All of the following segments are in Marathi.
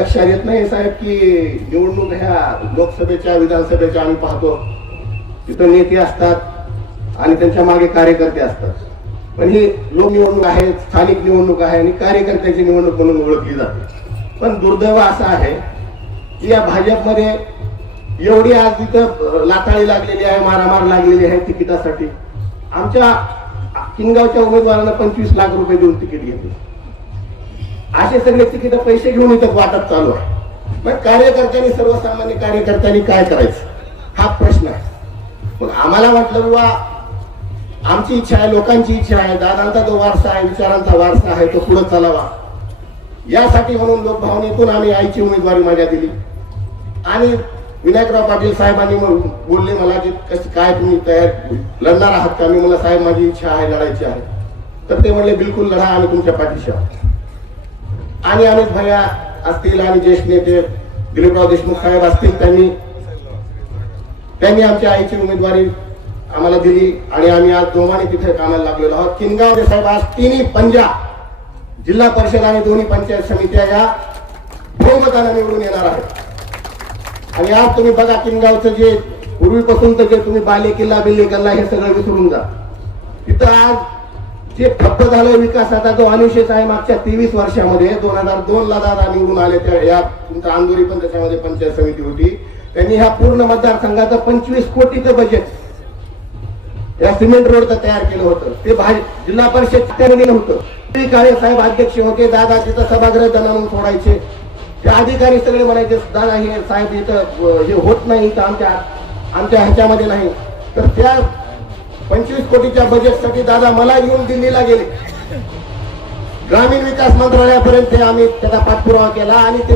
लक्षात येत नाही साहेब की निवडणूक ह्या लोकसभेच्या विधानसभेच्या आम्ही पाहतो तिथं नेते असतात आणि त्यांच्या मागे कार्यकर्ते असतात, पण ही लोक निवडणूक आहे, स्थानिक निवडणूक आहे आणि कार्यकर्त्याची निवडणूक म्हणून ओळखली जाते. पण दुर्दैव असं आहे की या भाजपमध्ये एवढी आज तिथं लाताळी लागलेली आहे, मारामार लागलेली आहे तिकिटासाठी. आमच्या किनगावच्या उमेदवारांना 25 लाख रुपये देऊन तिकीट घेतले. असे सगळे तिकीट पैसे घेऊन इथं वाटप चालू आहे. मग कार्यकर्त्यांनी, सर्वसामान्य कार्यकर्त्यांनी काय करायचं हा प्रश्न आहे. मग आम्हाला वाटलं बाबा आमची इच्छा आहे, लोकांची इच्छा आहे, दादांचा जो वारसा आहे, विचारांचा वारसा आहे तो पुढे चालावा, यासाठी म्हणून लोकभावनेतून आम्ही आईची उमेदवारी माझ्या दिली. आणि विनायकराव पाटील साहेबांनी बोलले मला की काय तुम्ही तयार लढणार आहात का? मी मला साहेब माझी इच्छा आहे, लढायची आहे. तर ते म्हणले बिलकुल लढा, आम्ही तुमच्या पाठीशी आहोत. आणि अमित भैया असतील आणि ज्येष्ठ नेते दिलीपराव देशमुख साहेब असतील, त्यांनी आमच्या आईची उमेदवारी आम्हाला दिली आणि आम्ही आज दोघांनी तिथे कामाला लागलेलो आहोत. किनगाव साहेब आज तिन्ही पंजा जिल्हा परिषद आणि दोन्ही पंचायत समित्या या बहुमताने निवडून येणार आहेत. आणि आज तुम्ही बघा किनगावचं जे पूर्वीपासून तर जे तुम्ही बाले किल्ला बिल्ले किल्ला हे सगळं विसरून जा. तिथं आज जे ठप्प झालं विकासाचा जो अनुशेष आहे मागच्या 23 वर्षामध्ये 2002 ला दादा निवडून आले त्या या तुमच्या अंदोरी पण त्याच्यामध्ये पंचायत समिती होती. त्यांनी ह्या पूर्ण मतदारसंघाचं 25 कोटीचं बजेट या सिमेंट रोडचं तयार केलं होतं. ते जिल्हा परिषद दिलं होतं. काळे साहेब अध्यक्ष होते. दादा तिथं सभागृह जणांना सोडायचे. ते अधिकारी सगळे म्हणायचे दादा हे साहेब इथं हे होत नाही, इथं आमच्या ह्याच्यामध्ये नाही. तर त्या 25 कोटीच्या बजेटसाठी दादा मला घेऊन दिल्लीला गेले. ग्रामीण विकास मंत्रालयापर्यंत आम्ही त्याचा पाठपुरावा केला आणि ते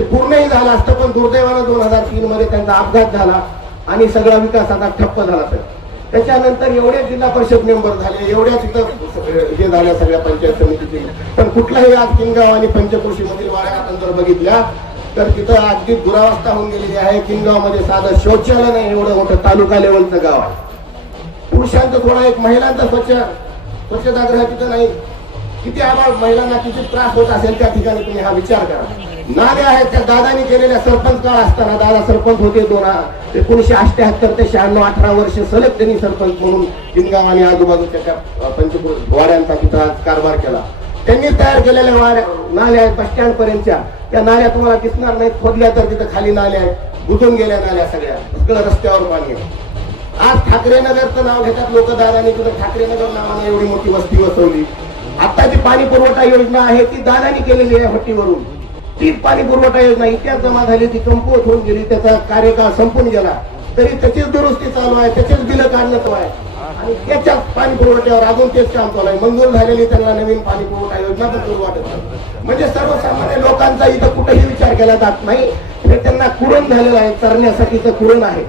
पूर्णही झालं असतं, पण दुर्दैवानं 2003 मध्ये त्यांचा अपघात झाला आणि सगळा विकास आता ठप्प झाला. त्याच्यानंतर एवढे जिल्हा परिषद मेंबर झाले, एवढ्या तिथं हे झाल्या सगळ्या पंचायत समितीचे, पण कुठलाही आज किनगाव आणि पंचक्रोशी मधील वाड्या आपण जर बघितल्या तर तिथं अगदी दुरावस्था होऊन गेलेली आहे. किनगाव मध्ये साधं शौचालय नाही, एवढं मोठं तालुका लेवलचं गाव आहे. पुरुषांचं थोडा एक महिलांचा स्वच्छतागृह तिथं नाही. किती आम्हाला महिलांना किती त्रास होत असेल त्या ठिकाणी तुम्ही हा विचार करा. नाल्या आहेत त्या दादानी केलेल्या सरपंच काळ असताना, दादा सरपंच होते 1978 ते 96 18 वर्ष सलग त्यांनी सरपंच म्हणून किनगाव आणि आजूबाजूच्या त्या वाड्यांचा तिथं कारभार केला. त्यांनी तयार केलेल्या नाल्या आहेत बस स्टँड पर्यंतच्या. त्या नाल्या तुम्हाला दिसणार नाहीत, खोदल्या तर तिथं खाली नाल्या आहेत, बुजून गेल्या नाल्या सगळ्या, सगळं रस्त्यावर पाणी आहे. आज ठाकरे नगरचं नाव घेतात लोक. दादानी तिथं ठाकरे नगर नावाने एवढी मोठी वस्ती वसवली. आता जी पाणी पुरवठा योजना आहे ती दादानी केलेली आहे हट्टीवरून. ती पाणी पुरवठा योजना इतिहास जमा झाली, ती कमकुवत होऊन गेली, त्याचा कार्यकाळ संपून गेला. तरी त्याचीच दुरुस्ती चालू आहे, त्याचेच बिलं काढणं चालू आहे आणि त्याच्याच पाणी पुरवठ्यावर अजून तेच काम चालू आहे. मंजूर झालेली त्यांना नवीन पाणी पुरवठा योजना पण सुरू वाटत नाही. म्हणजे सर्वसामान्य लोकांचा इथं कुठेही विचार केला जात नाही. हे त्यांना कुरण झालेलं आहे, चरण्यासाठीचं कुरण आहे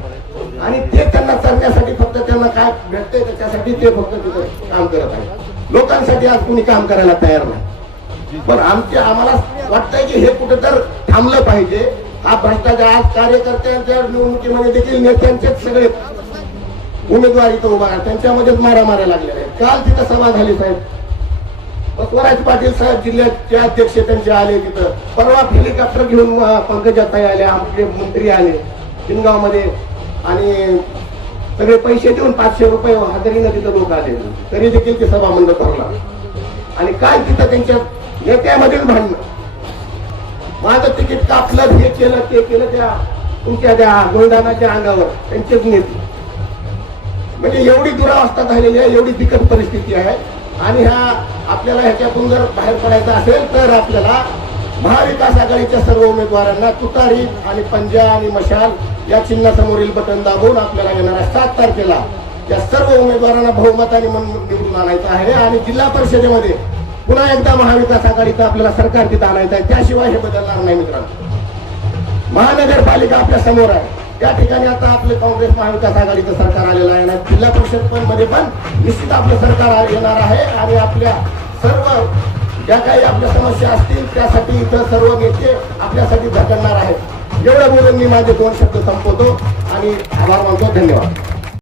आणि ते त्यांना चरण्यासाठी फक्त त्यांना काय भेटतंय त्याच्यासाठी ते फक्त तिथं काम करत आहे. लोकांसाठी आज कोणी काम करायला तयार नाही. पण आम्हाला वाटतंय की हे कुठं तर थांबलं पाहिजे. हा भ्रष्टाचार आज कार्यकर्त्यांच्या निवडणुकीमध्ये देखील नेत्यांचेच सगळे उमेदवार इथं उभा आहेत, त्यांच्यामध्येच मारामाऱ्या लागलेल्या आहेत. काल तिथं सभा झाली साहेब, बसवराज पाटील साहेब जिल्ह्याचे अध्यक्ष त्यांचे आले तिथं. परवा हेलिकॉप्टर घेऊन पंकजाताई आल्या, आमचे मंत्री आले किनगाव मध्ये आणि सगळे पैसे देऊन 500 रुपये हजेरीनं तिथं लोक आले, तरी देखील ते सभा मंडप भरला. आणि काय तिथं त्यांच्या नेत्यामधील भांडण, माझं तिकीट कापलं, हे केलं ते केलं, त्या तुमच्या त्या गोंधानाच्या अंगावर त्यांचेच नेते. म्हणजे एवढी दुरावस्था झालेली आहे, एवढी बिकट परिस्थिती आहे. आणि आपल्याला ह्याच्यातून जर बाहेर पडायचं असेल तर आपल्याला महाविकास आघाडीच्या सर्व उमेदवारांना तुतारी आणि पंजा आणि मशाल या चिन्हासमोरील बटन दाबून आपल्याला येणाऱ्या 7 तारखेला या सर्व उमेदवारांना बहुमताने निवडून आणायचं आहे. आणि जिल्हा परिषदेमध्ये पुन्हा एकदा महाविकास आघाडीचं आपल्याला सरकार तिथं आणायचं आहे. त्याशिवाय हे बदलणार नाही मित्रांनो. महानगरपालिका आपल्या समोर आहे, त्या ठिकाणी आता आपले काँग्रेस महाविकास आघाडीचं सरकार आलेलं आहे ना. जिल्हा परिषद मध्ये पण निश्चित आपलं सरकार येणार आहे आणि आपल्या सर्व ज्या काही आपल्या समस्या असतील त्यासाठी इथं सर्व नेते आपल्यासाठी झटणार आहेत. एवढं बोलून मी माझे 2 शब्द संपवतो आणि आभार मानतो. धन्यवाद.